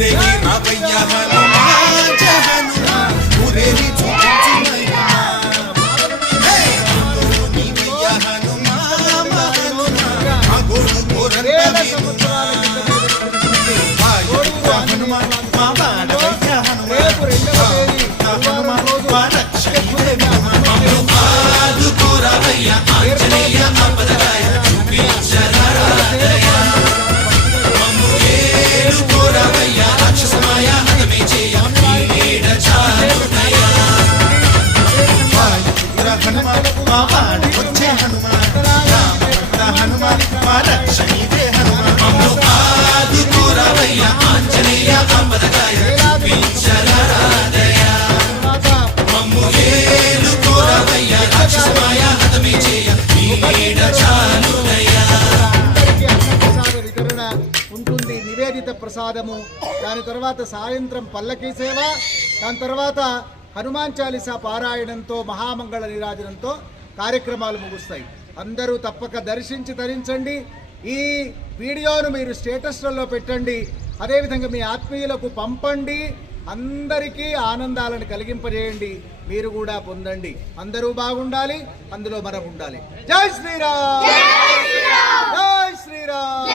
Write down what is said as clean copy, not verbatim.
ఊరేగి రావయ్య హనుమా జయ హనుమా ఊరేగి చూపించునయ్యా నీవయ్య హనుమా మా హనుమా మా గోడు కోరంత హనుమా మా వాడవయ్య హనుమా మా రక్షణే ఆదుకోరావయ్య ఆంజనేయ ఆపదగాయ చూపించరాదయ మమ్ము ఏలుకోరావయ్య రాక్షసమాయ హతమే చేయ నీడ చాలునయ హనుమా మా వాడ వచ్చే హనుమా హనుమా మా రక్షణే హనుమా మమ్ము ఆదుకోరావయ్య ఆంజనేయ ఆపదగాయ చూపించరాదయ మమ్ము ఏలుకోరావయ్య రాక్షసమాయ హతమే చేయ నీడ చాలునయ వితరణ ఉంటుంది, నివేదిత ప్రసాదము. దాని తర్వాత సాయంత్రం పల్లకీ సేవ, దాని తర్వాత హనుమాన్ చాలీసా పారాయణంతో మహామంగళ నీరాజనంతో కార్యక్రమాలు ముగుస్తాయి. అందరూ తప్పక దర్శించి తరించండి. ఈ వీడియోను మీరు స్టేటస్లలో పెట్టండి, అదేవిధంగా మీ ఆత్మీయులకు పంపండి. అందరికీ ఆనందాలను కలిగింపజేయండి, మీరు కూడా పొందండి. అందరూ బాగుండాలి, అందులో మనం ఉండాలి. జై శ్రీరామ్, జై శ్రీరామ్.